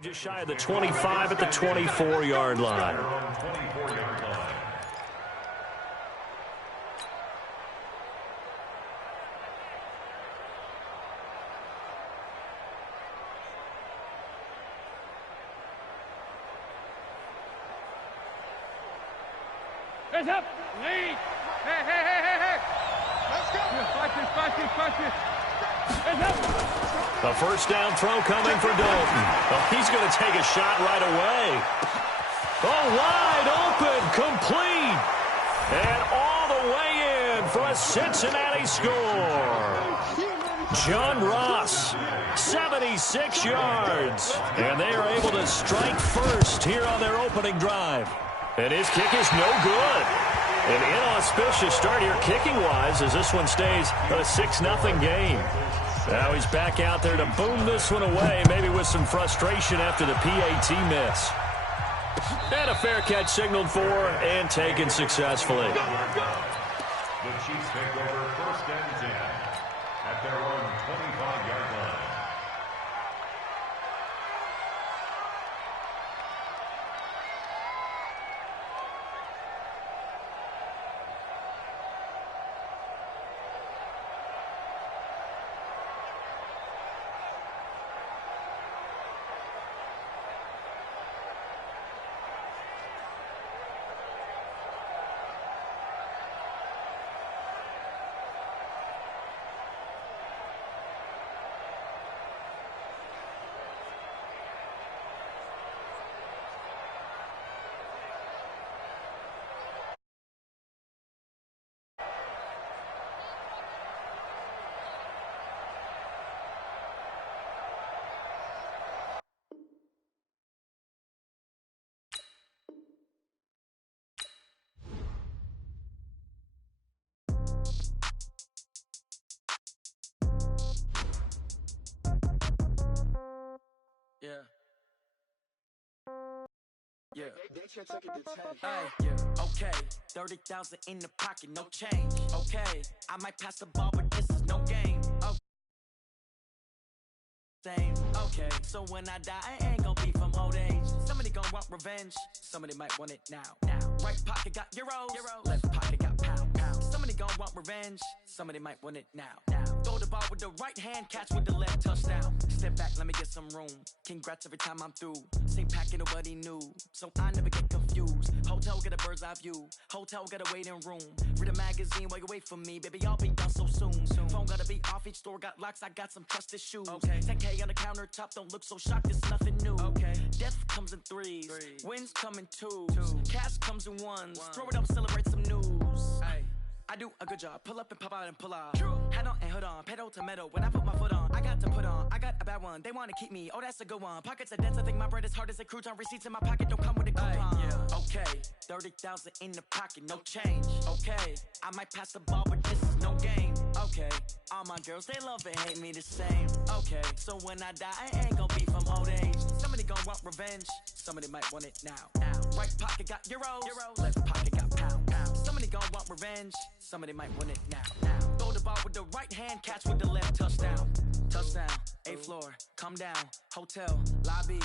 Just shy of the 25 at the 24-yard line. Hands up! Lead! Hey! Let's go! Fight this! Hands up! A first down throw coming for Dalton. Oh, he's going to take a shot right away. Oh, wide open, complete. And all the way in for a Cincinnati score. John Ross, 76 yards. And they are able to strike first here on their opening drive. And his kick is no good. An inauspicious start here kicking-wise as this one stays a 6-0 game. Now he's back out there to boom this one away, maybe with some frustration after the PAT miss. And a fair catch signaled for and taken successfully. The Chiefs take over first and 10 at their own 25-yard line. Okay, 30,000 in the pocket, no change. Okay, I might pass the ball, but this is no game. Okay, so when I die, I ain't gonna be from old age. Somebody gonna want revenge, somebody might want it now. Right pocket got euros, left pocket got pound. Somebody gonna want revenge, somebody might want it now. Throw the ball with the right hand, catch with the left, touchdown. Step back, let me get some room. Congrats every time I'm through. Same packet, nobody knew, so I never get confused. Hotel get a bird's eye view, hotel got a waiting room. Read a magazine while you wait for me, baby, I'll be done so soon. Phone gotta be off, each store got locks, I got some trusted shoes. 10K on the countertop, don't look so shocked, it's nothing new. Death comes in threes, wins come in twos. Cash comes in ones, throw it up, celebrate some news. I do a good job, pull up and pop out and pull out. Head on and hood on, pedal to metal. When I put my foot on, I got to put on. I got a bad one, they wanna keep me, oh that's a good one. Pockets are dense, I think my bread is hard as a crouton. Receipts in my pocket don't come with a coupon. Okay, 30,000 in the pocket, no change. Okay, I might pass the ball, but this is no game. Okay, all my girls, they love and hate me the same. Okay, so when I die, I ain't gonna be from old age. Somebody gonna want revenge, somebody might want it now. Right pocket got euros, left pocket got pound. Somebody gonna want revenge, somebody might want it now. Throw the ball with the right hand, catch with the left, touchdown. Touchdown, 8th floor, come down, hotel, lobby.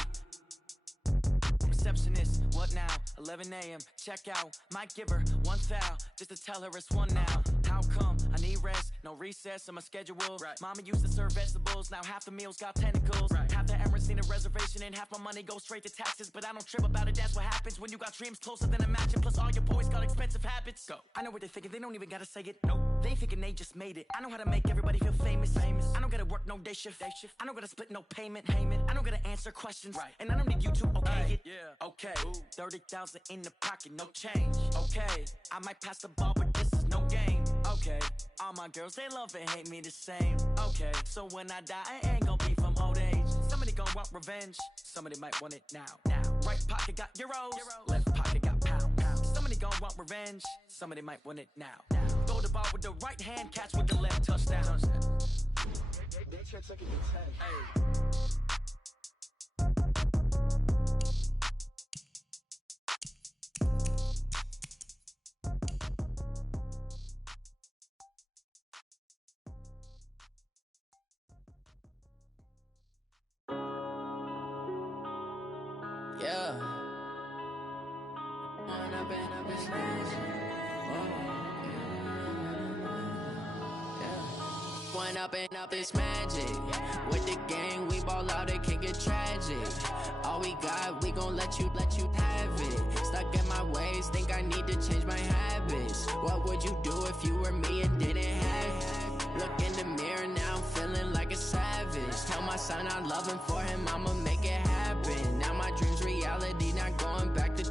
Receptionist, what now? 11 a.m., check out. Might give her one foul, just to tell her it's one now. How come? I need rest, no recess in my schedule. Mama used to serve vegetables, now half the meals got tentacles. Half the Emirates need a reservation and half my money goes straight to taxes. But I don't trip about it, that's what happens when you got dreams closer than a match. And plus all your boys got expensive habits. Go. I know what they're thinking, they don't even gotta say it. Nope. They ain't thinking they just made it. I know how to make everybody feel famous. I don't gotta work no day shift. I don't gotta split no payment. I don't gotta answer questions. And I don't need you to okay it. Okay, 30,000 in the pocket, no change. Okay, I might pass the ball, but this is no game. Okay, all my girls, they love and hate me the same. Okay, so when I die, I ain't gonna be from old age. Somebody gonna want revenge, somebody might want it now. Right pocket got euros, left pocket got pound. Somebody gonna want revenge, somebody might want it now. Throw the ball with the right hand, catch with the left, touchdown. Yeah. When I've been up this magic. When up it's magic. With the gang, we ball out, it can get tragic. All we got, we gon' let you have it. Stuck in my ways, think I need to change my habits. What would you do if you were me and didn't have it? Look in the mirror, now I'm feeling like a savage. Tell my son I love him, for him I'ma make it happen. Now my dream's reality, not going back to.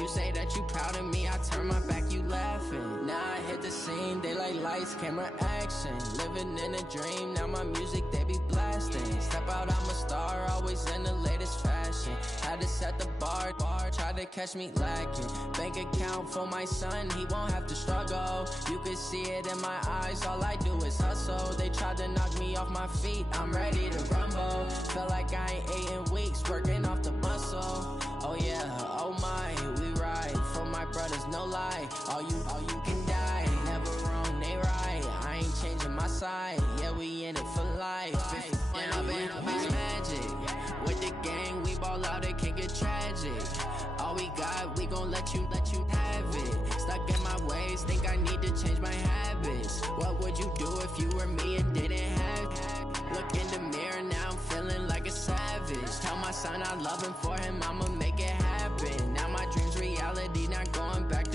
You say that you proud of me, I turn my back, you laughing. Now I hit the scene, they like lights, camera, action. Living in a dream, now my music, they be blasting. Step out, I'm a star, always in the latest fashion. Had to set the bar, try to catch me lacking. Bank account for my son, he won't have to struggle. You can see it in my eyes, all I do is hustle. They tried to knock me off my feet, I'm ready to rumble. Feel like I ain't ate in weeks, working off the muscle. Oh yeah, oh my, we ride for my brothers, no lie. All you can die, never wrong, they right. I ain't changing my side, yeah, we in it for life. When I've been up it's magic. With the gang, we ball out, it can get tragic. All we got, we gon' let you have it. Stuck in my ways, think I need to change my habits. What would you do if you were me and didn't have it? Look in the mirror, now I'm feeling like a savage. Tell my son I love him, for him I'ma make it happen. Now my dream's reality, not going back to.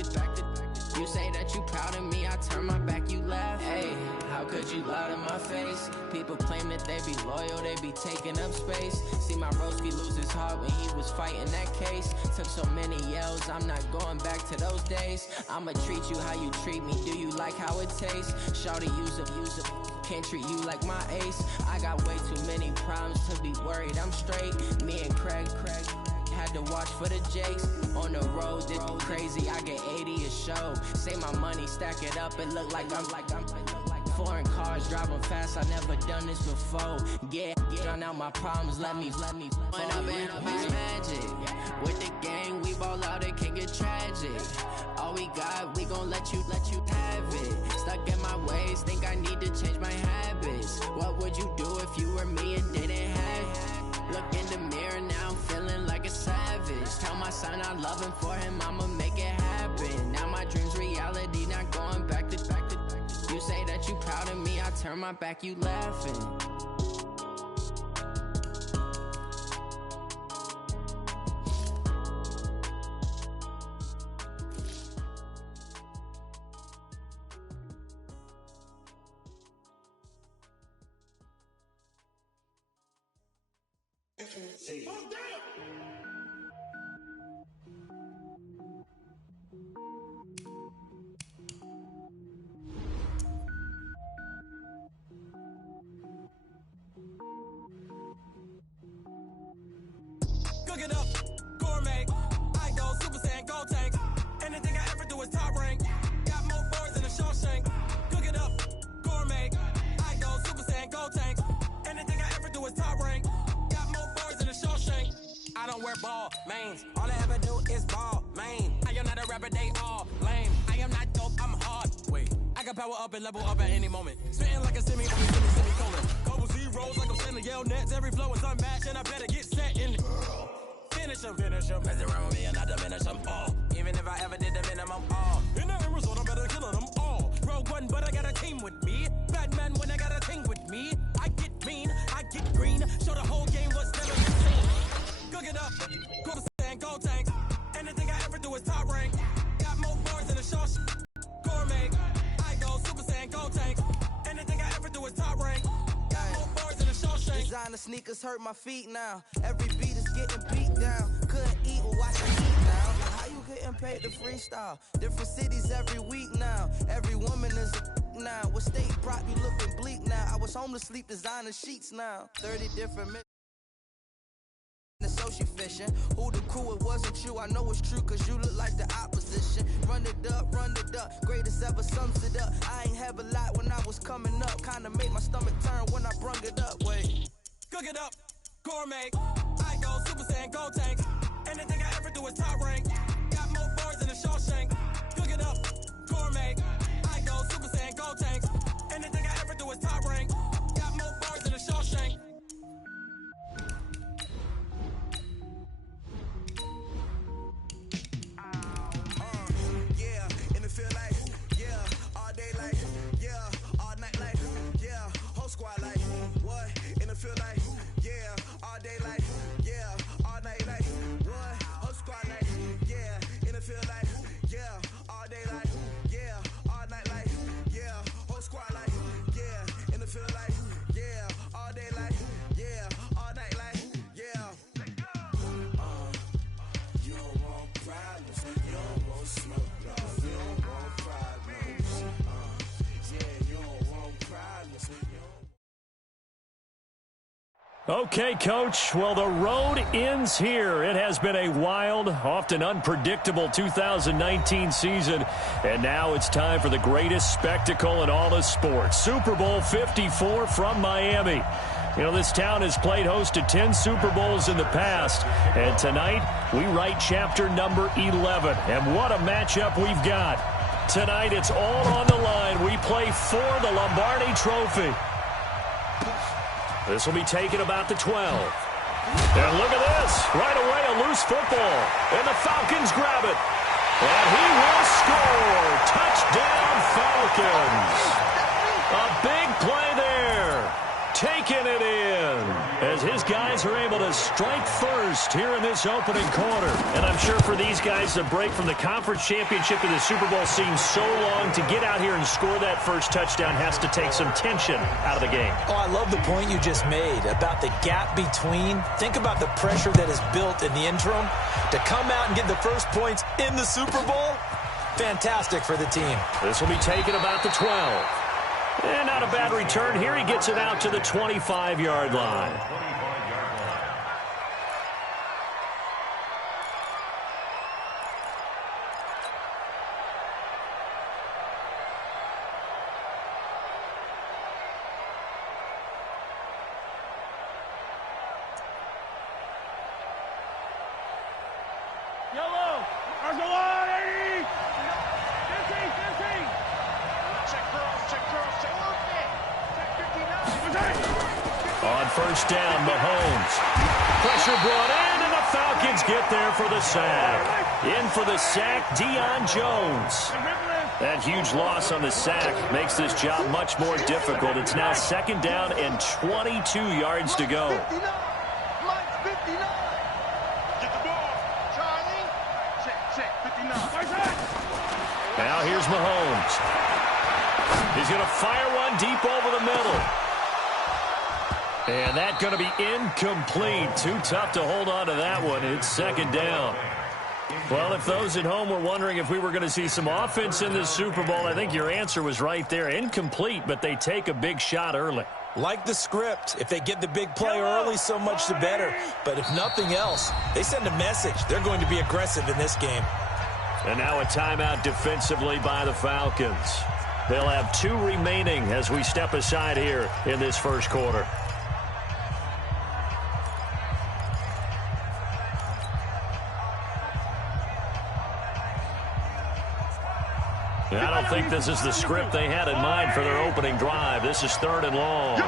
You say that you proud of me, I turn my back, you laugh. Hey, how could you lie to my face? People claim that they be loyal, they be taking up space. See my broski lose his heart when he was fighting that case. Took so many yells, I'm not going back to those days. I'ma treat you how you treat me, do you like how it tastes? Shawty use up, can't treat you like my ace. I got way too many problems to be worried, I'm straight. Me and Craig had to watch for the Jakes. On the road, this crazy, I get 80 a show. Say my money, stack it up, it look like I'm foreign cars, driving fast, I never done this before. Get drown out my problems, let me When I've been up it's magic. With the gang, we ball out, it can get tragic. All we got, we gon' let you have it. Stuck in my ways, think I need to change my habits. What would you do if you were me and didn't have it? Look in the mirror, now I'm feeling like a savage. Tell my son I love him, for him I'ma make it happen. Now my dream's reality, not going back to. You say that you proud of me, I turn my back, you laughing. Cook it up, gourmet. I go Super Saiyan, gold tank. Anything I ever do is top rank. Got more boards than a Shawshank. Cook it up, gourmet. I go Super Saiyan, gold tank. Anything I ever do is top rank. Got more boards than a Shawshank. I don't wear ball mains. All I ever do is ball main. I am not a rapper, they all lame. I am not dope, I'm hard. Wait, I can power up and level up at any moment. Spitting like a semicolon. Couple zeros like I'm sending yell nets. Every flow is unmatched and I better get set in. Finish him. Mess around with me and I diminish them all. Even if I ever did the minimum all. In the end result, I'm better killing them all. Rogue One, but I got a team with me. Batman when I got a team with me. I get mean, I get green. Show the whole game what's never been seen. Cook it up, Super Saiyan, gold tanks. Anything I ever do is top rank. Got more boards than a Shawshank. Gourmet, I go Super Saiyan, gold tanks. Anything I ever do is top rank. Got more boards than a Shawshank. Designer sneakers hurt my feet now. Every beat is getting beat down. Couldn't eat or watch me eat now. How you getting paid to freestyle? Different cities every week now. Every woman is a now. What state brought you looking bleak now? I was home to sleep, designer sheets now. 30 different so she fishing. Who the crew, it wasn't you. I know it's true, cause you look like the opposition. Run it up, greatest ever sums it up. I ain't have a lot when I was coming up. Kinda made my stomach turn when I brung it up. Wait. Cook it up, gourmet. I go Super Saiyan, gold tanks. Anything I ever do is top rank. Got more boards than a Shawshank. Cook it up, gourmet. I go Super Saiyan, gold tanks. Anything I ever do is top rank. Got more boards than a Shawshank. Okay, Coach. Well, the road ends here. It has been a wild, often unpredictable 2019 season. And now it's time for the greatest spectacle in all of sports. Super Bowl 54 from Miami. You know, this town has played host to 10 Super Bowls in the past. And tonight, we write chapter number 11. And what a matchup we've got. Tonight, it's all on the line. We play for the Lombardi Trophy. This will be taken about the 12. And look at this. Right away, a loose football. And the Falcons grab it. And he will score. Touchdown, Falcons. A big play there. Taking it in as his guys are able to strike first here in this opening quarter. And I'm sure for these guys, the break from the conference championship to the Super Bowl seems so long. To get out here and score that first touchdown has to take some tension out of the game. Oh, I love the point you just made about the gap between. Think about the pressure that is built in the interim. To come out and get the first points in the Super Bowl, fantastic for the team. This will be taken about the 12. And not a bad return here. He gets it out to the 25-yard line. Yellow. Argolon, 80. 15, 15. Check girls, check girls, check. Check 59. On first down, Mahomes. Pressure brought in, and the Falcons get there for the sack. In for the sack, Deion Jones. That huge loss on the sack makes this job much more difficult. It's now second down and 22 yards to go. 59. Mike's 59. Get the ball. Charlie. Check, 59. Now here's Mahomes. He's going to fire one deep over the middle. And that's going to be incomplete. Too tough to hold on to that one. It's second down. Well, if those at home were wondering if we were going to see some offense in this Super Bowl, I think your answer was right there. Incomplete, but they take a big shot early. Like the script, if they get the big play early, so much the better. But if nothing else, they send a message. They're going to be aggressive in this game. And now a timeout defensively by the Falcons. They'll have 2 remaining as we step aside here in this first quarter. I don't think this is the script they had in mind for their opening drive. This is 3rd and long.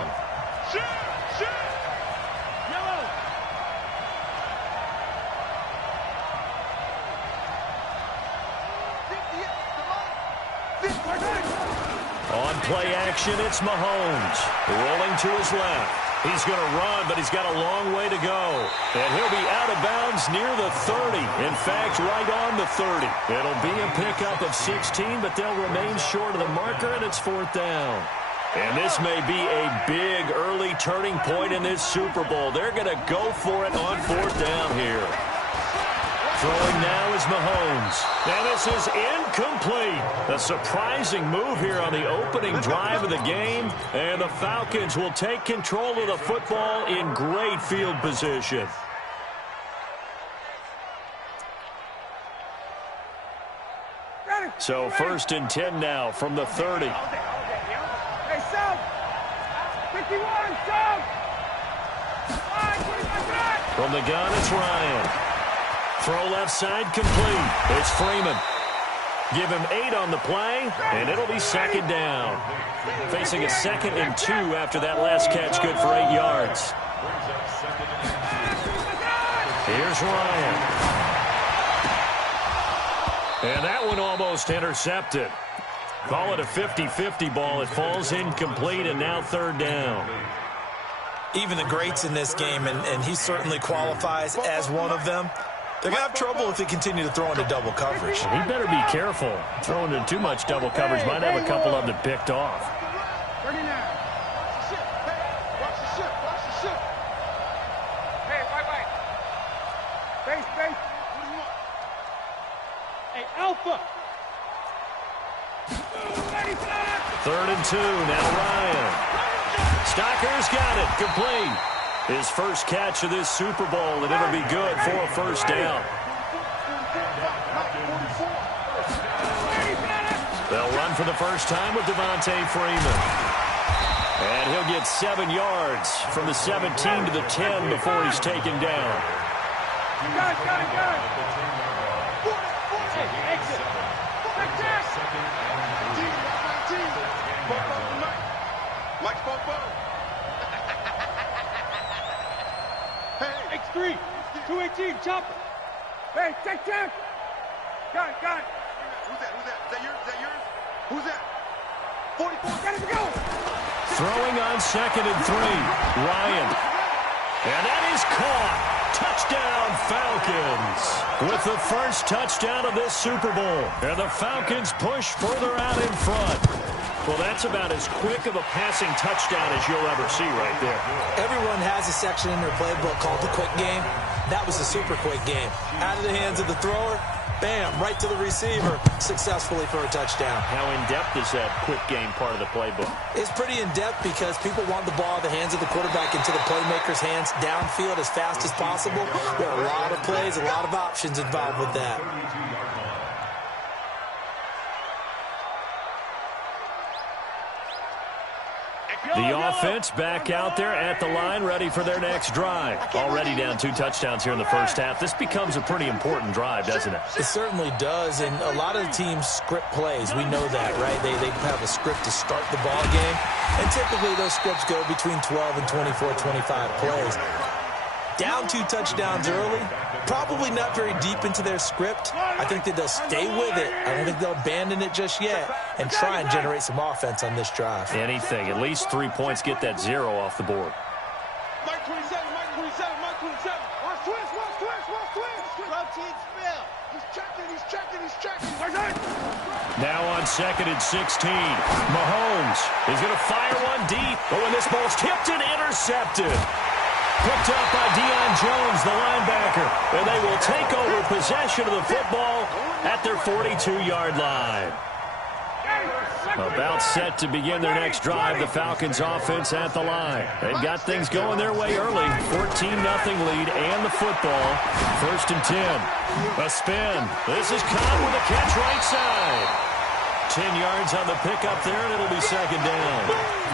On play action, it's Mahomes. Rolling to his left. He's going to run, but he's got a long way to go. And he'll be out of bounds near the 30. In fact, right on the 30. It'll be a pickup of 16, but they'll remain short of the marker, and it's 4th down. And this may be a big early turning point in this Super Bowl. They're going to go for it on 4th down here. Throwing now is Mahomes. And this is incomplete. A surprising move here on the opening drive of the game. And the Falcons will take control of the football in great field position. So 1st and 10 now from the 30. Hey, South. 51, South. From the gun, it's Ryan. Throw left side complete. It's Freeman. Give him 8 on the play, and it'll be second down. Facing a 2nd and 2 after that last catch, good for 8 yards. Here's Ryan. And that one almost intercepted. Call it a 50-50 ball. It falls incomplete, and now 3rd down. Even the greats in this game, and he certainly qualifies as one of them, they're going to have trouble if they continue to throw into double coverage. He better be careful. Throwing into too much double coverage might have a couple of them picked off. 39. Watch the ship. Hey, watch the ship. Watch the ship. Hey, white. Face. What do you want? Hey, Alpha. 3rd and 2. Now Ryan. Stocker's got it. Complete. His first catch of this Super Bowl, and it'll be good for a first down. They'll run for the first time with Devontae Freeman. And he'll get 7 yards from the 17 to the 10 before he's taken down. Got it. Exit. Mike Hey, X3, 218, chopper. Hey, check. Got it. Who's that? Is that yours? Who's that? 44, got it, go! Throwing on 2nd and 3, Ryan. And that is caught. Touchdown, Falcons. With the first touchdown of this Super Bowl. And the Falcons push further out in front. Well, that's about as quick of a passing touchdown as you'll ever see right there. Everyone has a section in their playbook called the quick game. That was a super quick game. Out of the hands of the thrower, bam, right to the receiver, successfully for a touchdown. How in-depth is that quick game part of the playbook? It's pretty in-depth because people want the ball in the hands of the quarterback into the playmaker's hands downfield as fast as possible. There are a lot of plays, a lot of options involved with that. The offense back out there at the line, ready for their next drive. Already down 2 touchdowns here in the first half. This becomes a pretty important drive, doesn't it? It certainly does, and a lot of the teams script plays. We know that, right? They have a script to start the ball game, and typically those scripts go between 12 and 24, 25 plays. Down 2 touchdowns early, probably not very deep into their script. I think that they'll stay with it. I don't think they'll abandon it just yet and try and generate some offense on this drive. Anything. At least 3 points, get that 0 off the board. Mike 27. Watch twist. Club team spell. He's checking. Now on 2nd and 16. Mahomes is going to fire one deep. Oh, and this ball's tipped and intercepted. Picked up by Deion Jones, the linebacker. And they will take over possession of the football at their 42-yard line. About set to begin their next drive, the Falcons offense at the line. They've got things going their way early. 14-0 lead and the football. 1st and 10. A spin. This is caught with a catch right side. 10 yards on the pickup there, and it'll be 2nd down.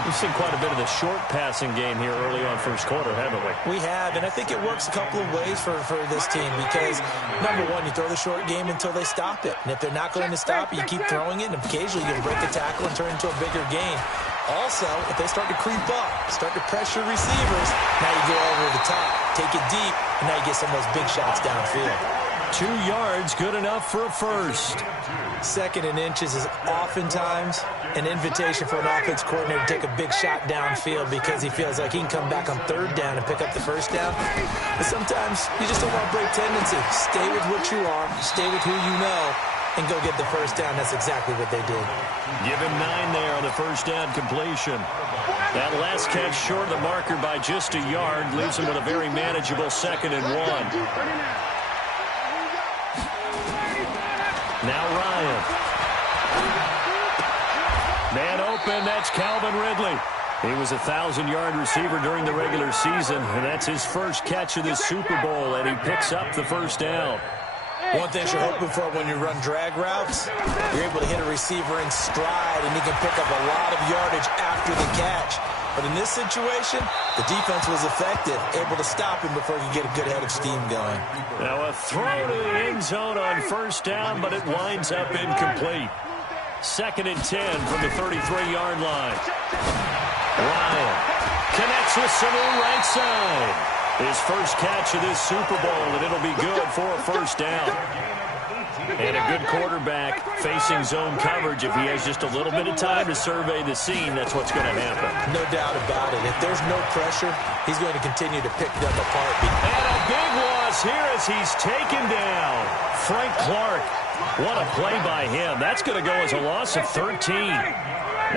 We've seen quite a bit of the short passing game here early on first quarter, haven't we? We have, and I think it works a couple of ways for this team because, number one, you throw the short game until they stop it. And if they're not going to stop it, you keep throwing it, and occasionally you can break a tackle and turn it into a bigger gain. Also, if they start to creep up, start to pressure receivers, now you go over the top, take it deep, and now you get some of those big shots downfield. 2 yards, good enough for a first. 2nd and inches is oftentimes an invitation for an offense coordinator to take a big shot downfield because he feels like he can come back on 3rd down and pick up the first down. But sometimes you just don't want to break tendency. Stay with what you are, stay with who you know, and go get the first down. That's exactly what they did. Give him 9 there on the first down completion. That last catch short of the marker by just a yard leaves him with a very manageable 2nd and 1. Now Ryan. Man open, that's Calvin Ridley. He was a 1,000-yard receiver during the regular season, and that's his first catch of this Super Bowl, and he picks up the first down. One thing you're hoping for when you run drag routes, you're able to hit a receiver in stride, and he can pick up a lot of yardage after the catch. But in this situation, the defense was effective, able to stop him before he could get a good head of steam going. Now a throw to the end zone on first down, but it winds up incomplete. 2nd and 10 from the 33-yard line. Ryan connects with some right side. His first catch of this Super Bowl, and it'll be good for a first down. And a good quarterback facing zone coverage. If he has just a little bit of time to survey the scene, that's what's going to happen. No doubt about it. If there's no pressure, he's going to continue to pick them apart. And a big loss here as he's taken down. Frank Clark. What a play by him. That's going to go as a loss of 13.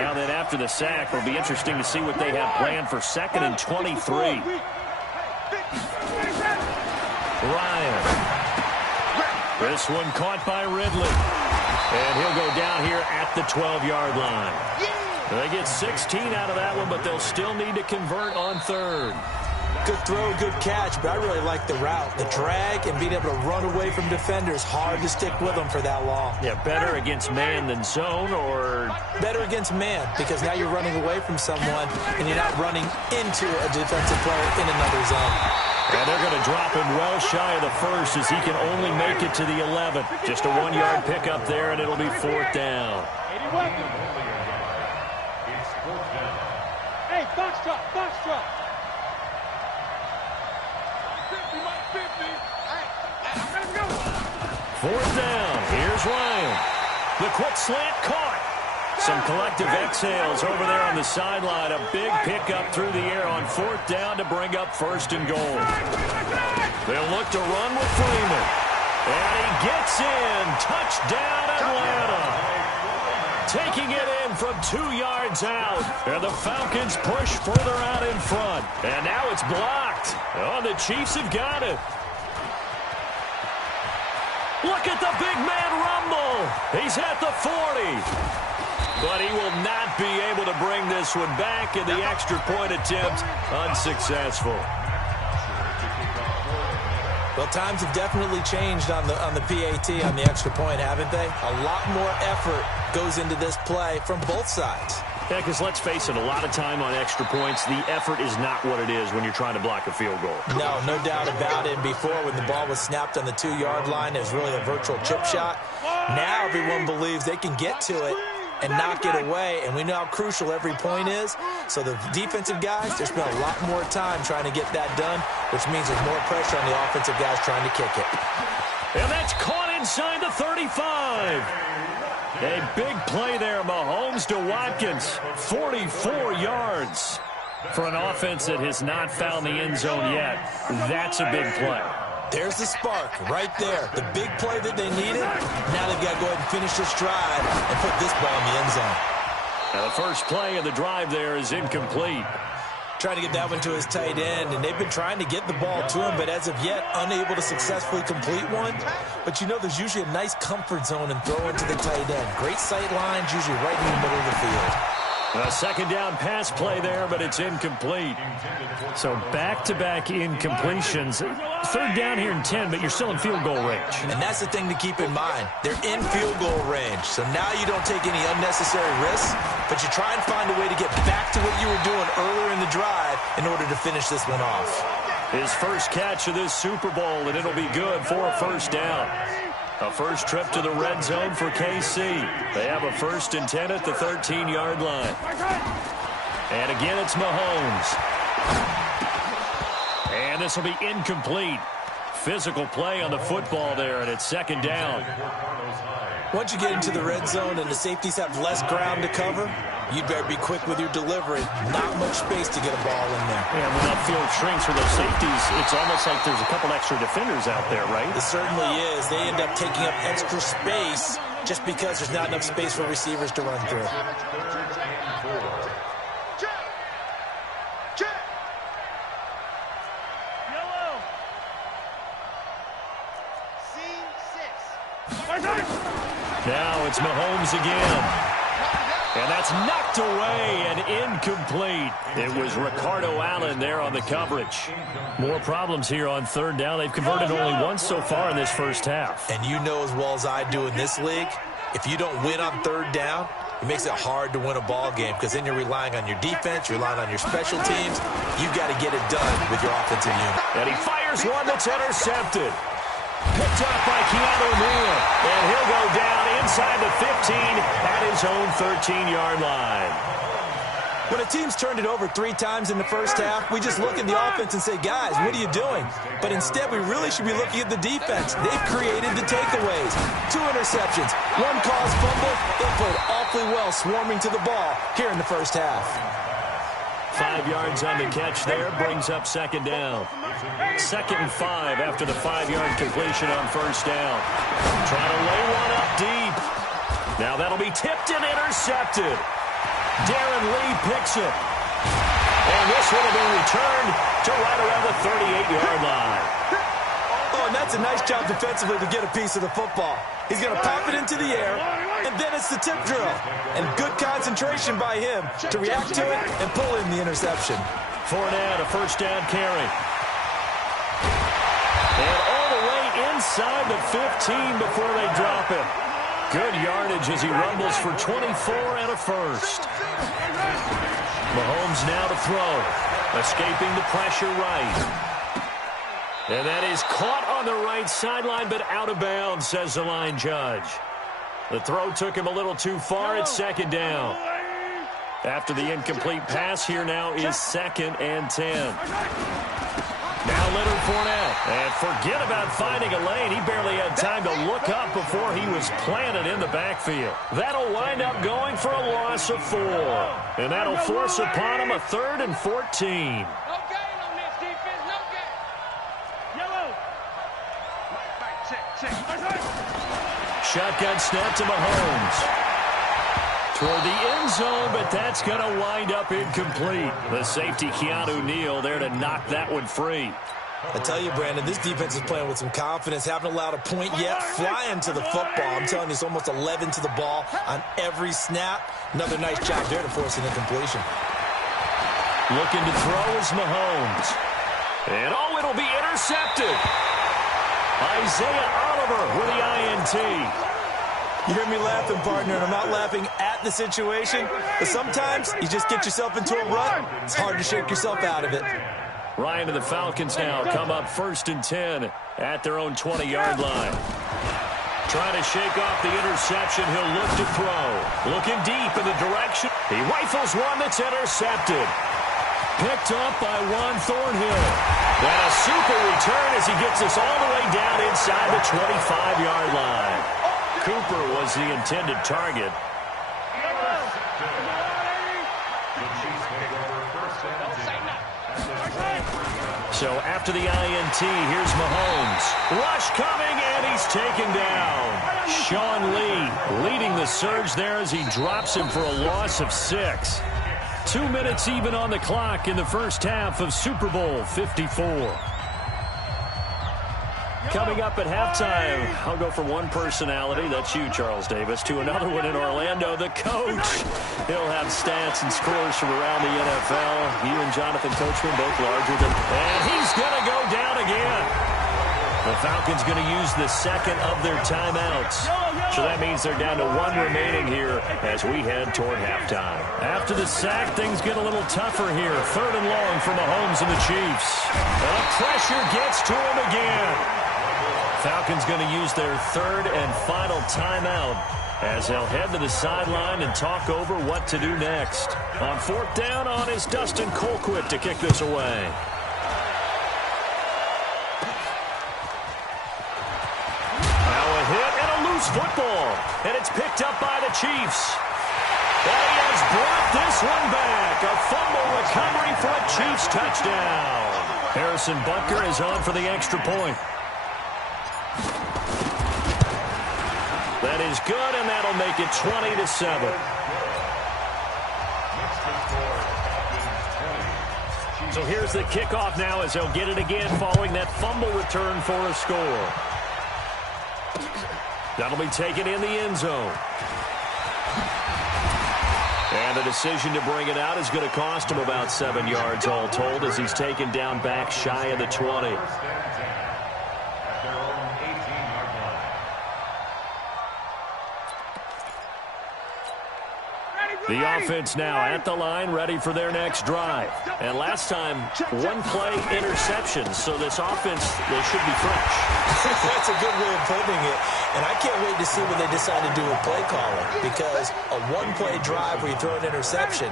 Now then, after the sack, it'll be interesting to see what they have planned for 2nd and 23. Ryan. This one caught by Ridley. And he'll go down here at the 12-yard line. They get 16 out of that one, but they'll still need to convert on 3rd. good throw, good catch, but I really like the route. The drag and being able to run away from defenders, hard to stick with them for that long. Yeah, better against man than zone, or better against man, because now you're running away from someone and you're not running into a defensive player in another zone. And they're going to drop him well shy of the first as he can only make it to the 11. Just a 1-yard pickup there, and it'll be 4th down. Hey, box drop, box drop. 50, Mike, 50. Hey, let's go. 4th down. Here's Ryan. The quick slant caught. Some collective exhales over there on the sideline. A big pickup through the air on 4th down to bring up 1st and goal. They'll look to run with Freeman. And he gets in. Touchdown, Atlanta. Taking it in from 2 yards out. And the Falcons push further out in front. And now it's blocked. Oh, the Chiefs have got it. Look at the big man rumble. He's at the 40. But he will not be able to bring this one back, and the extra point attempt unsuccessful. Well, times have definitely changed on the PAT, on the extra point, haven't they? A lot more effort goes into this play from both sides. Yeah, because let's face it, a lot of time on extra points, the effort is not what it is when you're trying to block a field goal. No doubt about it. And before, when the ball was snapped on the 2-yard line, it was really a virtual chip shot. Now everyone believes they can get to it and knock it away, and we know how crucial every point is. So the defensive guys, they spend a lot more time trying to get that done, which means there's more pressure on the offensive guys trying to kick it. And that's caught inside the 35. A big play there, Mahomes to Watkins, 44 yards. For an offense that has not found the end zone yet, that's a big play. There's the spark right there. The big play that they needed. Now they've got to go ahead and finish this drive and put this ball in the end zone. Now the first play of the drive there is incomplete. Trying to get that one to his tight end, and they've been trying to get the ball to him, but as of yet, unable to successfully complete one. But you know, there's usually a nice comfort zone and throw into the tight end. Great sight lines, usually right in the middle of the field. A 2nd down pass play there, but it's incomplete. So back-to-back incompletions. 3rd down here and 10, but you're still in field goal range. And that's the thing to keep in mind. They're in field goal range. So now you don't take any unnecessary risks, but you try and find a way to get back to what you were doing earlier in the drive in order to finish this one off. His first catch of this Super Bowl, and it'll be good for a 1st down. A first trip to the red zone for KC. They have a 1st and 10 at the 13-yard line. And again, it's Mahomes. And this will be incomplete. Physical play on the football there, and it's 2nd down. Once you get into the red zone and the safeties have less ground to cover, you'd better be quick with your delivery. Not much space to get a ball in there. Yeah, when that field shrinks for those safeties, it's almost like there's a couple extra defenders out there, right? It certainly is. They end up taking up extra space just because there's not enough space for receivers to run through. Now it's Mahomes again. And that's knocked away and incomplete. It was Ricardo Allen there on the coverage. More problems here on 3rd down. They've converted only once so far in this first half. And you know as well as I do in this league, if you don't win on 3rd down, it makes it hard to win a ball game because then you're relying on your defense, you're relying on your special teams. You've got to get it done with your offensive unit. And he fires one that's intercepted. Picked up by Keanu Neal. And he'll go down inside the 15 at his own 13-yard line. When a team's turned it over 3 times in the first half, we just look at the offense and say, guys, what are you doing? But instead, we really should be looking at the defense. They've created the takeaways. 2 interceptions, 1 caused fumble. They played awfully well swarming to the ball here in the first half. 5 yards on the catch there, brings up 2nd down. 2nd and 5 after the 5-yard completion on 1st down. Trying to lay one up deep. Now that'll be tipped and intercepted. Darren Lee picks it. And this one will be returned to right around the 38-yard line. Oh, and that's a nice job defensively to get a piece of the football. He's going to pop it into the air, and then it's the tip drill. And good concentration by him to react to it and pull in the interception. Fournette, a first down carry. And all the way inside the 15 before they drop him. Good yardage as he rumbles for 24 and a first. Mahomes now to throw. Escaping the pressure right. And that is caught on the right sideline, but out of bounds, says the line judge. The throw took him a little too far. It's second down. After the incomplete pass, here now is 2nd and 10. Now Leonard Fournette. And forget about finding a lane. He barely had time to look up before he was planted in the backfield. That'll wind up going for a loss of 4. And that'll force upon him a 3rd and 14. Shotgun snap to Mahomes. Toward the end zone, but that's going to wind up incomplete. The safety, Keanu Neal, there to knock that one free. I tell you, Brandon, this defense is playing with some confidence. Haven't allowed a point yet. Flying to the football. I'm telling you, it's almost 11 to the ball on every snap. Another nice job there to force an incompletion. Looking to throw is Mahomes. And, oh, it'll be intercepted. Isaiah Oliver with the INT. You hear me laughing, partner, and I'm not laughing at the situation, but sometimes you just get yourself into a rut. It's hard to shake yourself out of it. Ryan and the Falcons now come up 1st and 10 at their own 20-yard line. Trying to shake off the interception. He'll look to throw. Looking deep in the direction. He rifles one that's intercepted. Picked up by Juan Thornhill. And a super return as he gets us all the way down inside the 25-yard line. Cooper was the intended target. So after the INT, here's Mahomes. Rush coming, and he's taken down. Sean Lee leading the surge there as he drops him for a loss of 6. 2 minutes even on the clock in the first half of Super Bowl 54. Coming up at halftime, I'll go from one personality, that's you, Charles Davis, to another one in Orlando, the coach. He'll have stats and scores from around the NFL. He and Jonathan Coachman both larger than... And he's going to go down again. The Falcons going to use the second of their timeouts. So that means they're down to 1 remaining here as we head toward halftime. After the sack, things get a little tougher here. 3rd and long for Mahomes and the Chiefs. And the pressure gets to him again. Falcons going to use their 3rd and final timeout as they'll head to the sideline and talk over what to do next. On 4th down on is Dustin Colquitt to kick this away. Now a hit and a loose football. And it's picked up by the Chiefs. And he has brought this one back. A fumble recovery for a Chiefs touchdown. Harrison Butker is on for the extra point. That is good, and that'll make it 20-7. So here's the kickoff now as they'll get it again following that fumble return for a score. That'll be taken in the end zone. And the decision to bring it out is going to cost him about 7 yards all told as he's taken down back shy of the 20. The offense now at the line, ready for their next drive. And last time, 1-play interception. So this offense, they should be fresh. That's a good way of putting it. And I can't wait to see what they decide to do with play calling. Because a 1-play drive where you throw an interception,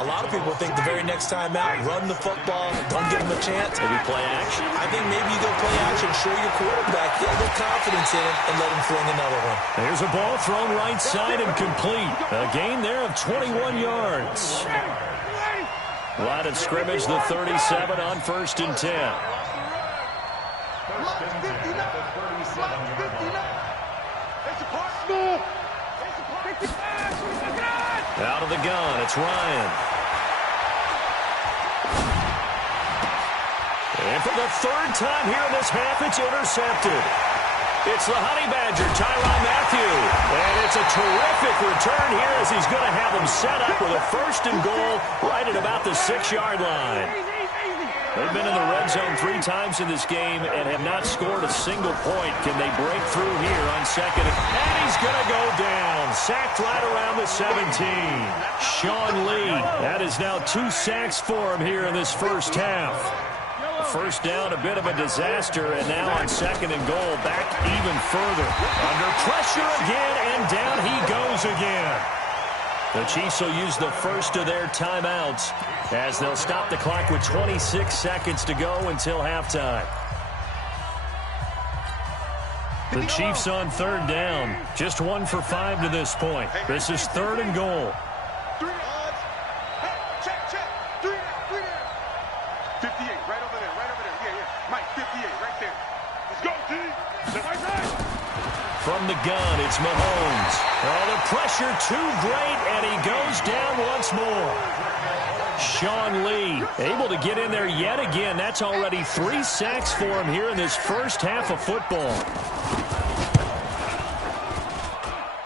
a lot of people think the very next time out, run the football, don't give them a chance. Maybe play action. I think maybe you go play action, show your quarterback, get a little confidence in him, and let him fling another one. There's a ball thrown right side and complete. A gain there of 21 yards. Line of scrimmage, the 37 on 1st and 10. Out of the gun, it's Ryan. And for the 3rd time here in this half, it's intercepted. It's the Honey Badger, Tyrann Mathieu. And it's a terrific return here as he's going to have them set up with a 1st and goal right at about the 6-yard line. They've been in the red zone 3 times in this game and have not scored a single point. Can they break through here on 2nd? And he's going to go down. Sacked right around the 17. Sean Lee. That is now 2 sacks for him here in this first half. First down, a bit of a disaster, and now on 2nd and goal, back even further. Under pressure again, and down he goes again. The Chiefs will use the first of their timeouts as they'll stop the clock with 26 seconds to go until halftime. The Chiefs on 3rd down, just 1 for 5 to this point. This is 3rd and goal. 58, right over there, yeah. Mike, 58, right there. Let's go, D. From the gun, it's Mahomes. Oh, the pressure too great, and he goes down once more. Sean Lee able to get in there yet again. That's already 3 sacks for him here in this first half of football.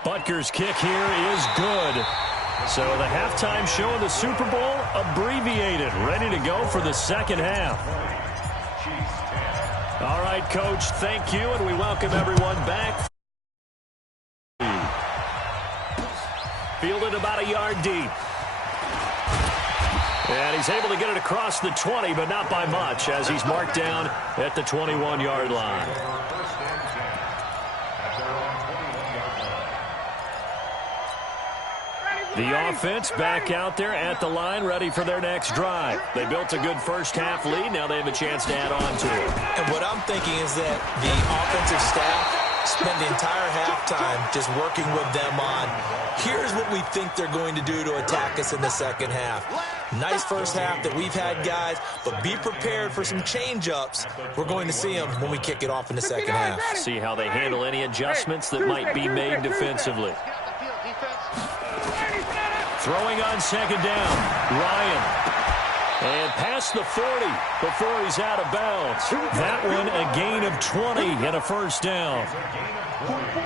Butker's kick here is good. So the halftime show of the Super Bowl abbreviated, ready to go for the 2nd half. All right, Coach, thank you, and we welcome everyone back. Fielded about a yard deep. And he's able to get it across the 20, but not by much, as he's marked down at the 21-yard line. The offense back out there at the line, ready for their next drive. They built a good first-half lead. Now they have a chance to add on to it. And what I'm thinking is that the offensive staff spend the entire halftime just working with them on, here's what we think they're going to do to attack us in the 2nd half. Nice first half that we've had, guys, but be prepared for some change-ups. We're going to see them when we kick it off in the 2nd half. See how they handle any adjustments that might be made defensively. Throwing on 2nd down, Ryan. And past the 40 before he's out of bounds. That one a gain of 20 and a first down.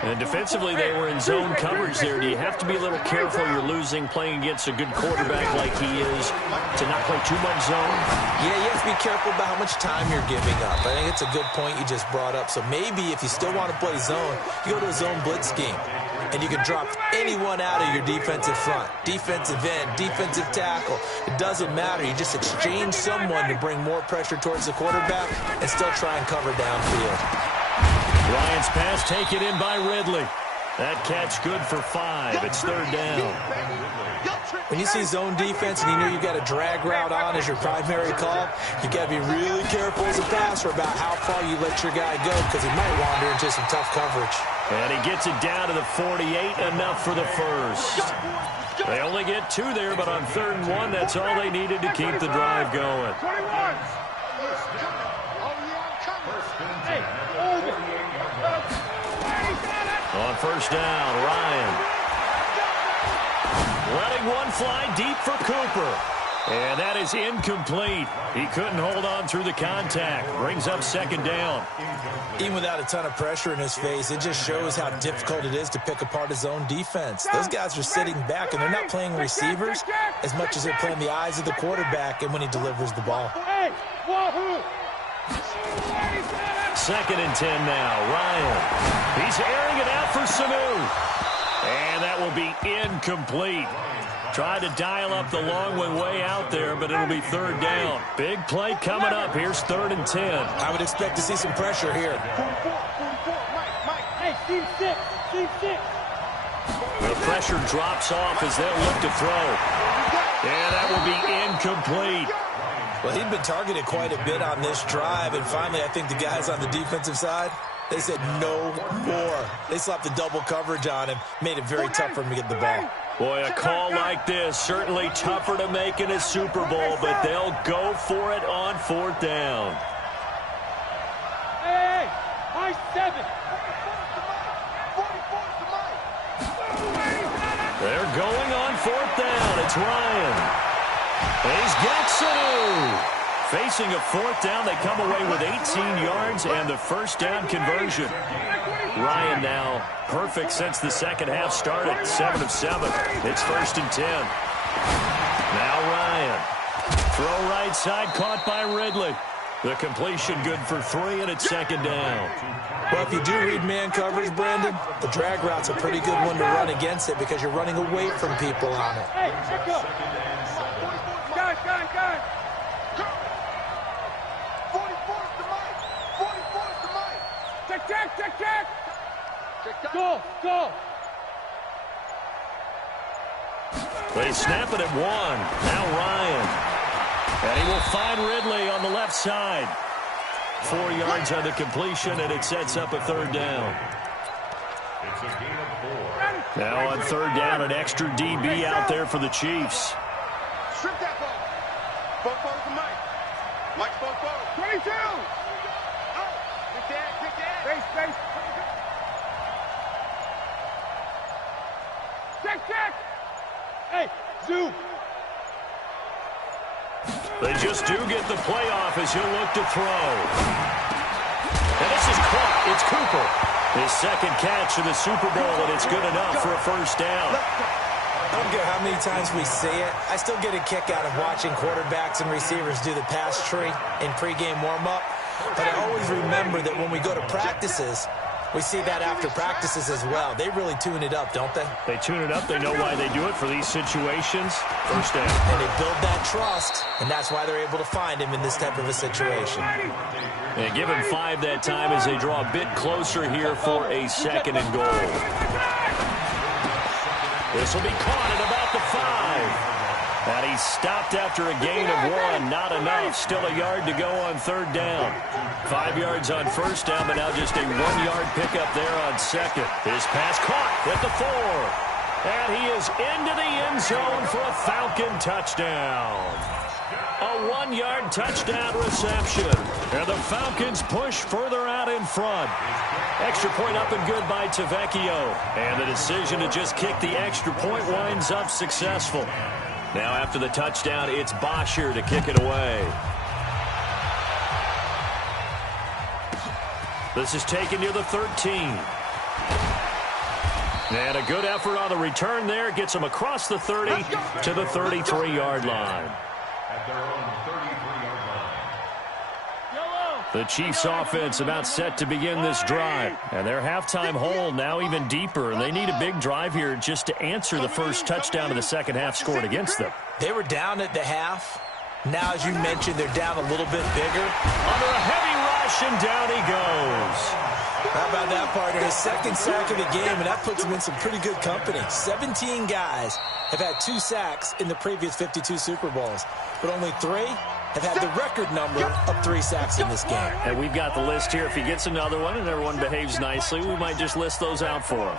And defensively, they were in zone coverage there. Do you have to be a little careful? You're losing playing against a good quarterback like he is to not play too much zone? Yeah, you have to be careful about how much time you're giving up. I think it's a good point you just brought up. So maybe if you still want to play zone, you go to a zone blitz scheme. And you can drop anyone out of your defensive front. Defensive end, defensive tackle. It doesn't matter. You just exchange someone to bring more pressure towards the quarterback and still try and cover downfield. Ryan's pass taken in by Ridley. That catch good for 5. It's 3rd down. When you see zone defense and you know you've got a drag route on as your primary call, you've got to be really careful as a passer about how far you let your guy go because he might wander into some tough coverage. And he gets it down to the 48, enough for the first. They only get 2 there, but on 3rd and 1, that's all they needed to keep the drive going. On 1st down, Ryan. Letting one fly deep for Cooper. And that is incomplete. He couldn't hold on through the contact. Brings up 2nd down. Even without a ton of pressure in his face, it just shows how difficult it is to pick apart his own defense. Those guys are sitting back, and they're not playing receivers as much as they're playing the eyes of the quarterback and when he delivers the ball. 2nd and 10 now. Ryan. He's airing it out for Sanu. And that will be incomplete. Tried to dial up the long one way out there, but it'll be 3rd down. Big play coming up. Here's 3rd and 10. I would expect to see some pressure here. The pressure drops off as they'll look to throw. And that will be incomplete. Well, he'd been targeted quite a bit on this drive, and finally I think the guys on the defensive side, they said no more. They slapped the double coverage on him, made it very tough for him to get the ball. Boy, a call like this, certainly tougher to make in a Super Bowl, but they'll go for it on 4th down. Hey, high 7. They're going on 4th down. It's Ryan. He's got Sanu. Facing a fourth down, they come away with 18 yards and the first down conversion. Ryan now perfect since the second half started, 7 of 7. It's 1st and 10. Now Ryan. Throw right side, caught by Ridley. The completion good for 3, and it's 2nd down. Well, if you do read man coverage, Brandon, the drag route's a pretty good one to run against it because you're running away from people on it. Hey, check up. Guys. 44 is the mic. 44 is the mic. Check. Go. They snap it at 1. Now Ryan. And he will find Ridley on the left side. 4 yards on the completion, and it sets up a 3rd down. It's a gain of 4. Now on 3rd down, an extra DB out there for the Chiefs. Strip that ball. Both the mic. Mike's both. 22. Oh, pick that. Base. Check. Hey, Zoo. They just do get the playoff as he'll look to throw. And this is caught. It's Cooper. His 2nd catch of the Super Bowl, and it's good enough for a 1st down. I don't care how many times we see it. I still get a kick out of watching quarterbacks and receivers do the pass tree in pregame warm-up. But I always remember that when we go to practices, we see that after practices as well. They really tune it up, don't they? They tune it up. They know why they do it for these situations. 1st down. And they build that trust, and that's why they're able to find him in this type of a situation. And give him 5 that time as they draw a bit closer here for a 2nd and goal. This will be caught at about the 5. And he stopped after a gain of 1. Not enough. Still a yard to go on 3rd down. 5 yards on 1st down, but now just a 1-yard pickup there on 2nd. His pass caught at the 4. And he is into the end zone for a Falcon touchdown. A 1-yard touchdown reception. And the Falcons push further out in front. Extra point up and good by Tavecchio. And the decision to just kick the extra point winds up successful. Now after the touchdown, it's Bosher to kick it away. This is taken near the 13. And a good effort on the return there. Gets him across the 30 to the 33-yard line. At their own 33-yard line. The Chiefs offense about set to begin this drive. And their halftime hole now even deeper. And they need a big drive here just to answer the first touchdown of the second half scored against them. They were down at the half. Now, as you mentioned, they're down a little bit bigger. Under a heavy rush, and down he goes. How about that, partner? His 2nd sack of the game, and that puts him in some pretty good company. 17 guys have had 2 sacks in the previous 52 Super Bowls, but only 3 have had the record number of 3 sacks in this game. And we've got the list here. If he gets another one and everyone behaves nicely, we might just list those out for him.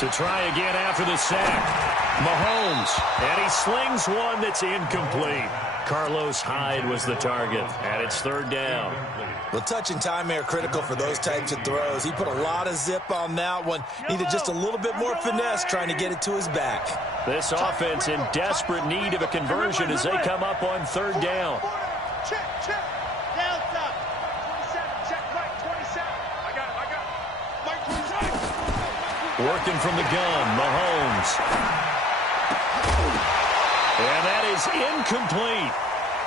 To try again after the sack. Mahomes, and he slings one that's incomplete. Carlos Hyde was the target, and it's 3rd down. Well, touch and time are critical for those types of throws. He put a lot of zip on that one. Needed just a little bit more finesse trying to get it to his back. This offense in desperate need of a conversion as they come up on 3rd down. Check. Down top. 27. Check right. 27. I got him. Mike 27. Working from the gun, Mahomes. And that is incomplete.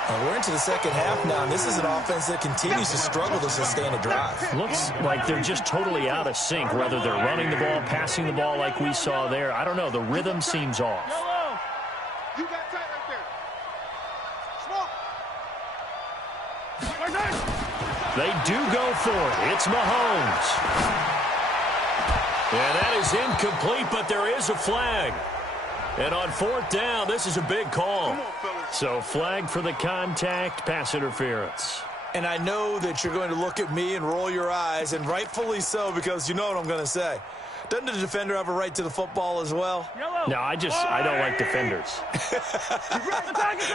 And we're into the second half now, and this is an offense that continues to struggle to sustain a drive. Looks like they're just totally out of sync, whether they're running the ball, passing the ball like we saw there. I don't know. The rhythm seems off. Yellow. You got tight right there. Small. They do go for it. It's Mahomes. And that is incomplete, but there is a flag. And on 4th down, this is a big call. So flag for the contact, pass interference. And I know that you're going to look at me and roll your eyes, and rightfully so, because you know what I'm going to say. Doesn't the defender have a right to the football as well? No, I don't like defenders.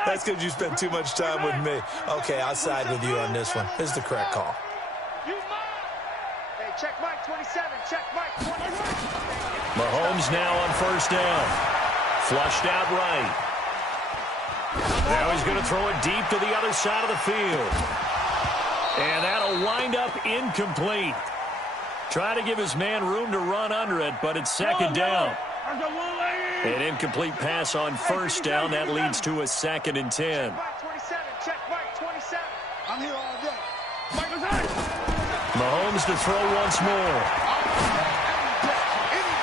That's because you spent too much time with me. Okay, I'll side with you on this one. This is the correct call. Hey, check Mike 27. Check Mike 27. Mahomes now on 1st down. Flushed out right. Now he's going to throw it deep to the other side of the field. And that'll wind up incomplete. Try to give his man room to run under it, but it's second down. An incomplete pass on first down. That leads to a 2nd and 10. Check Mike 27. I'm here all day. Mahomes to throw once more.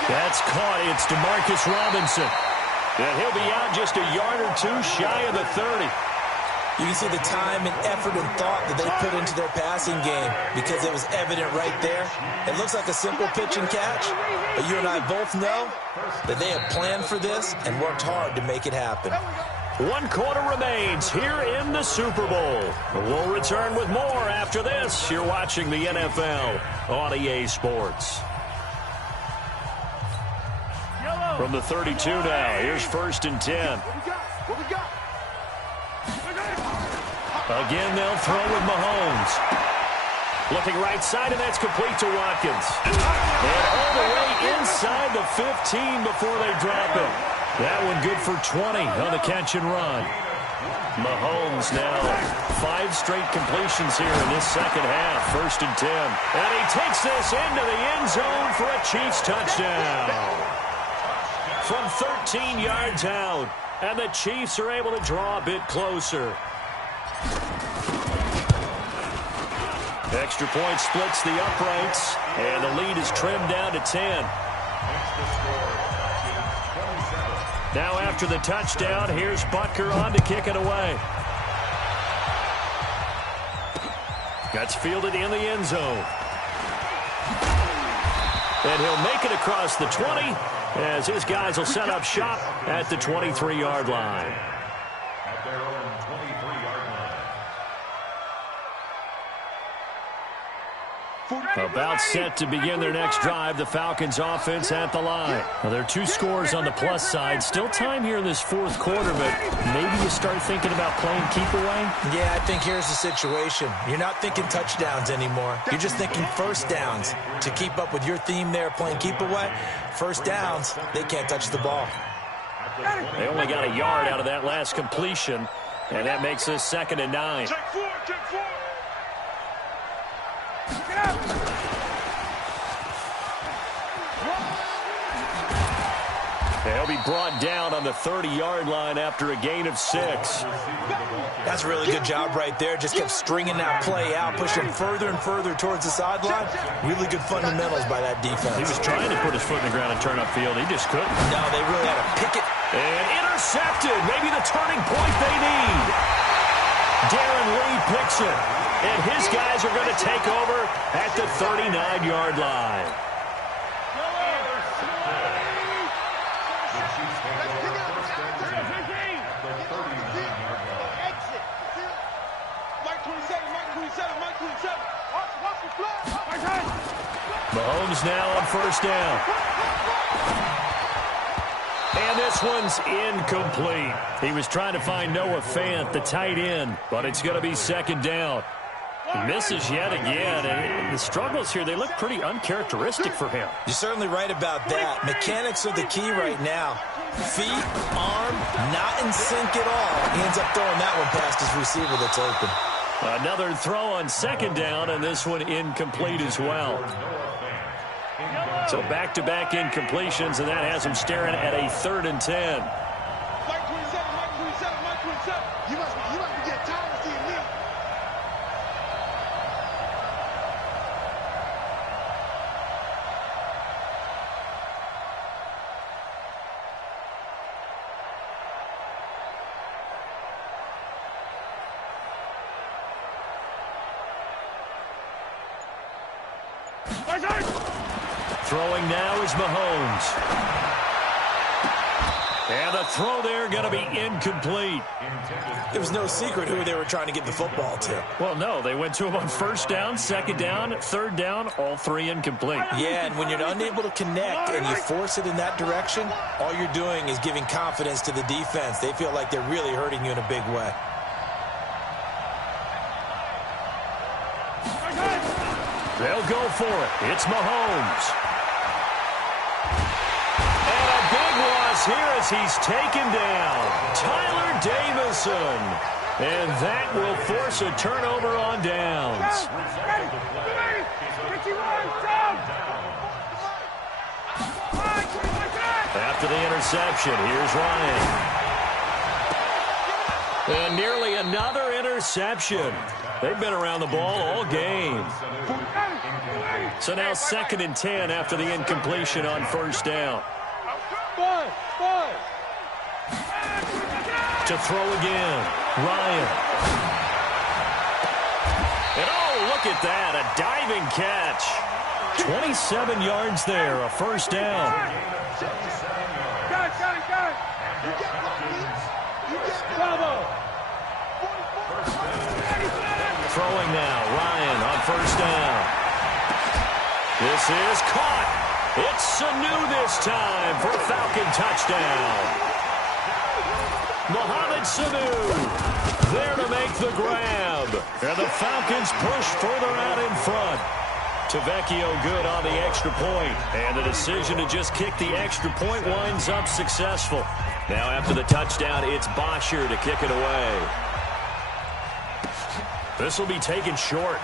That's caught. It's DeMarcus Robinson. And he'll be out just a yard or two shy of the 30. You can see the time and effort and thought that they put into their passing game because it was evident right there. It looks like a simple pitch and catch, but you and I both know that they have planned for this and worked hard to make it happen. 1 quarter remains here in the Super Bowl. We'll return with more after this. You're watching the NFL on EA Sports. From the 32 now, here's 1st and 10. What we got? Again, they'll throw with Mahomes. Looking right side, and that's complete to Watkins. And all the way inside the 15 before they drop it. That one good for 20 on the catch and run. Mahomes now 5 straight completions here in this second half. 1st and 10. And he takes this into the end zone for a Chiefs touchdown. From 13 yards out. And the Chiefs are able to draw a bit closer. Extra point splits the uprights, and the lead is trimmed down to 10. Now after the touchdown, here's Butker on to kick it away. That's fielded in the end zone. And he'll make it across the 20 as his guys will set up shop at the 23-yard line. At their own 23-yard line. About set to begin their next drive, the Falcons offense at the line. Well, there are 2 scores on the plus side. Still time here in this 4th quarter, but maybe you start thinking about playing keep away? Yeah, I think here's the situation. You're not thinking touchdowns anymore. You're just thinking first downs. To keep up with your theme there, playing keep away, first downs, they can't touch the ball. They only got a yard out of that last completion, and that makes this 2nd and 9. Check 4. They'll be brought down on the 30-yard line after a gain of 6. That's a really good job right there. Just kept stringing that play out, pushing further and further towards the sideline. Really good fundamentals by that defense. He was trying to put his foot in the ground and turn upfield. He just couldn't. No, they really had to pick it. And intercepted. Maybe the turning point they need. Darren Lee picks it. And his guys are going to take over at the 39-yard line. Mahomes now on 1st down. And this one's incomplete. He was trying to find Noah Fant, the tight end, but it's going to be 2nd down. He misses yet again, and the struggles here, they look pretty uncharacteristic for him. You're certainly right about that. Mechanics are the key right now. Feet, arm, not in sync at all. He ends up throwing that one past his receiver that's open. Another throw on 2nd down, and this one incomplete as well. So back-to-back incompletions, and that has him staring at a 3rd and 10. Mike 27. You must be getting tired of seeing me. Throwing now is Mahomes. And the throw there going to be incomplete. It was no secret who they were trying to get the football to. Well, no, they went to him on 1st down, 2nd down, 3rd down, all 3 incomplete. Yeah, and when you're unable to connect and you force it in that direction, all you're doing is giving confidence to the defense. They feel like they're really hurting you in a big way. They'll go for it. It's Mahomes. And a big loss is here as he's taken down. Tyler Davison. And that will force a turnover on downs. After the interception, here's Ryan. And nearly another interception. They've been around the ball all game. So now 2nd and 10 after the incompletion on first down. To throw again, Ryan. And oh, look at that, a diving catch. 27 yards there, a first down. Throwing now, Ryan on first down. This is caught. It's Sanu this time for a Falcon touchdown. Mohamed Sanu there to make the grab. And the Falcons push further out in front. Tavecchio good on the extra point. And the decision to just kick the extra point winds up successful. Now after the touchdown, it's Bosher to kick it away. This will be taken short.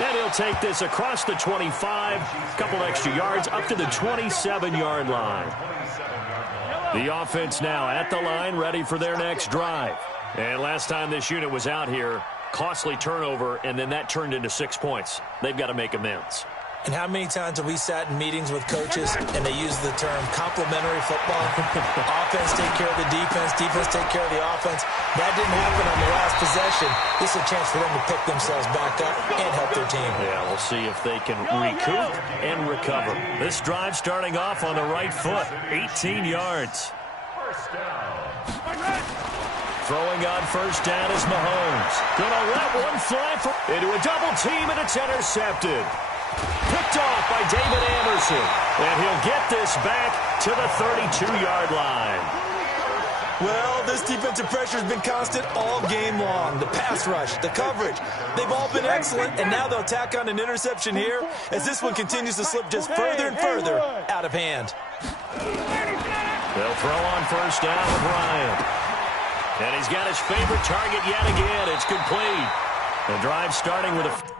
And he'll take this across the 25, a couple extra yards up to the 27-yard line. The offense now at the line, ready for their next drive. And last time this unit was out here, costly turnover, and then that turned into 6 points. They've got to make amends. And how many times have we sat in meetings with coaches and they use the term complementary football? Offense take care of the defense, defense take care of the offense. That didn't happen on the last possession. This is a chance for them to pick themselves back up and help their team. Yeah, we'll see if they can recoup and recover. This drive starting off on the right foot, 18 yards. Throwing on first down is Mahomes. Gonna let one fly into a double team, and it's intercepted. Picked off by David Anderson. And he'll get this back to the 32-yard line. Well, this defensive pressure has been constant all game long. The pass rush, the coverage, they've all been excellent, and now they'll tack on an interception here as this one continues to slip just further and further out of hand. They'll throw on first down with Ryan. And he's got his favorite target yet again. It's complete. The drive starting with a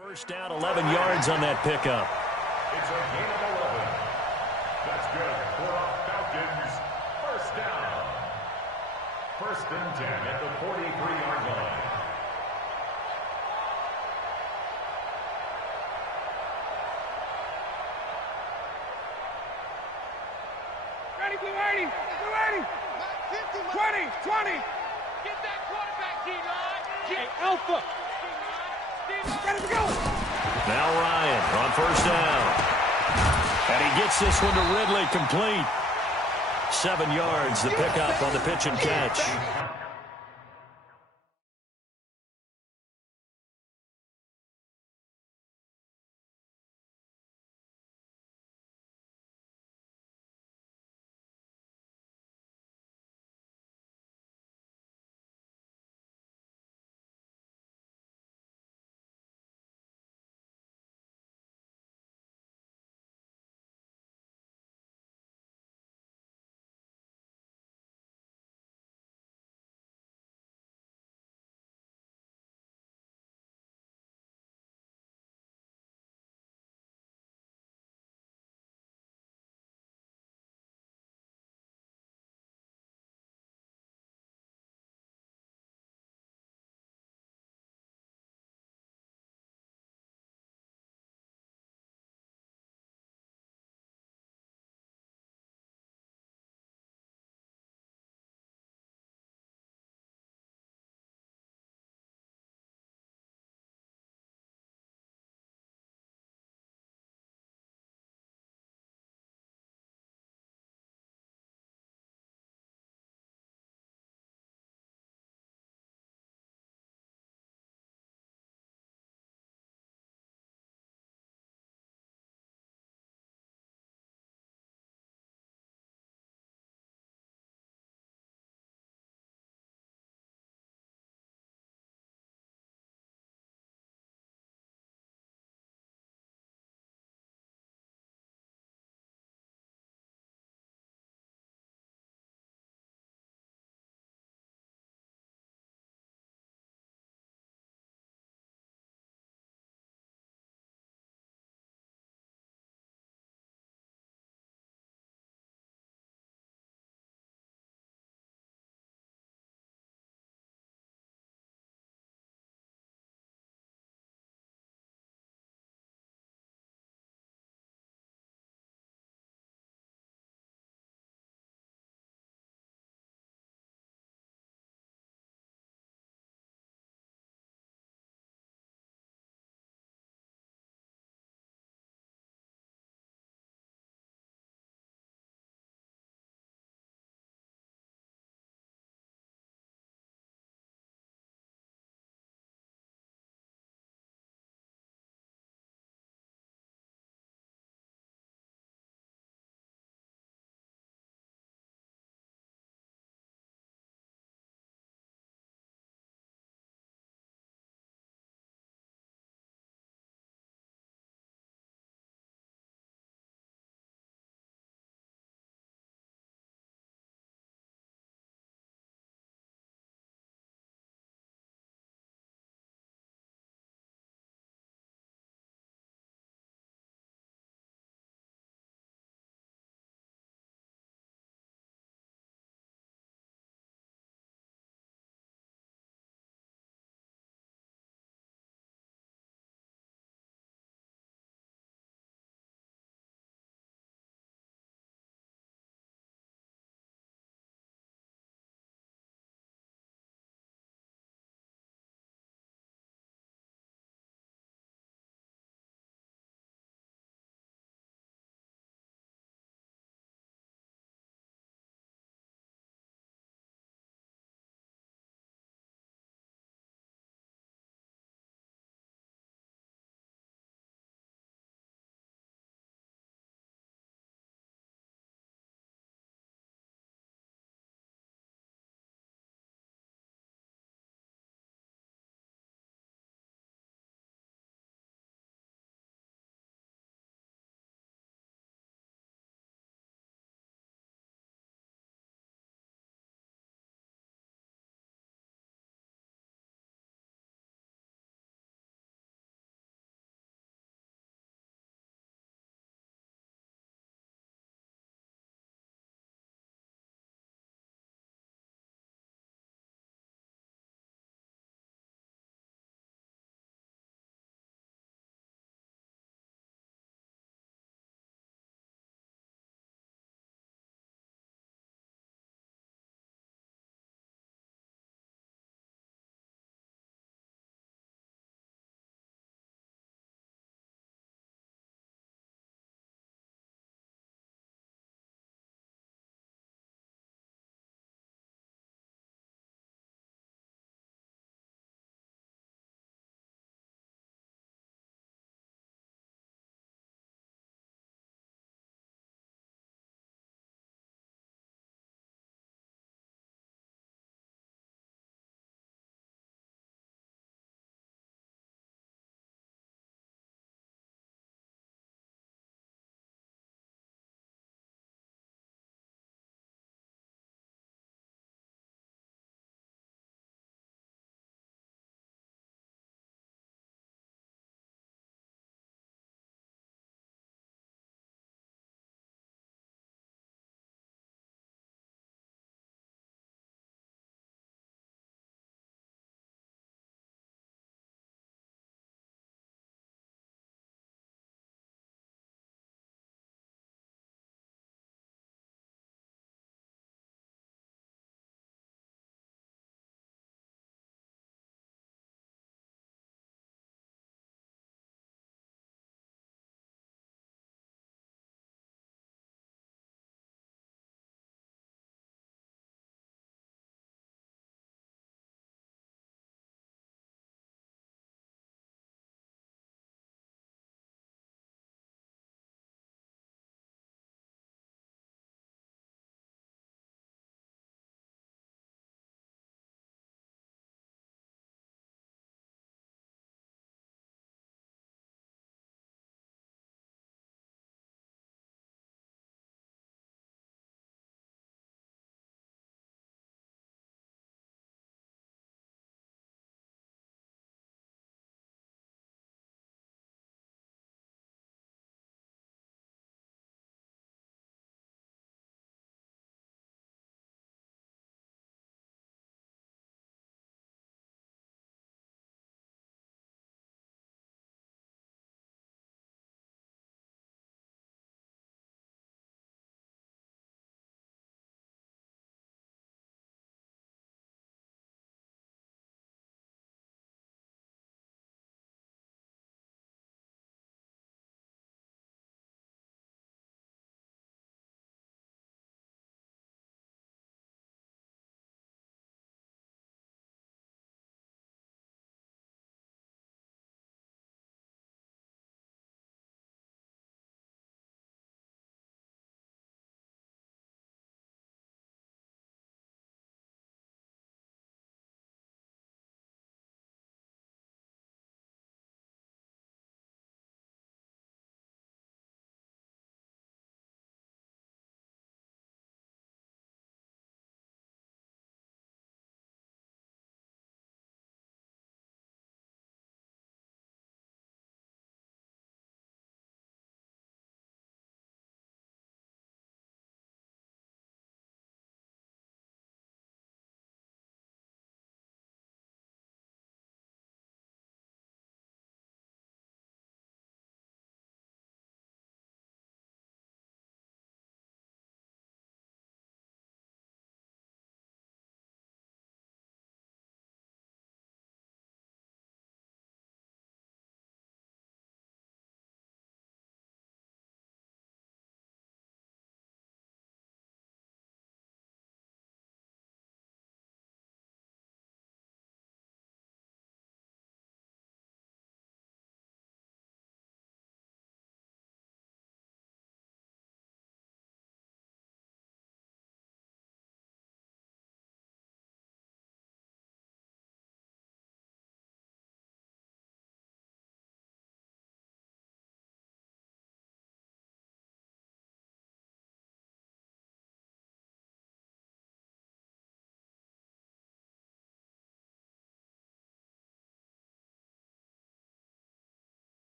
First down, 11 yards on that pickup. It's a gain of 11. That's good for the Falcons. First down. First and 10 at the 43-yard line. Ready, blue 80, blue 80. 20, 20. Get that quarterback, D-line. Hey, Alpha. Ready to go. Now Ryan on first down. And he gets this one to Ridley complete. 7 yards, the pickup on the pitch and catch.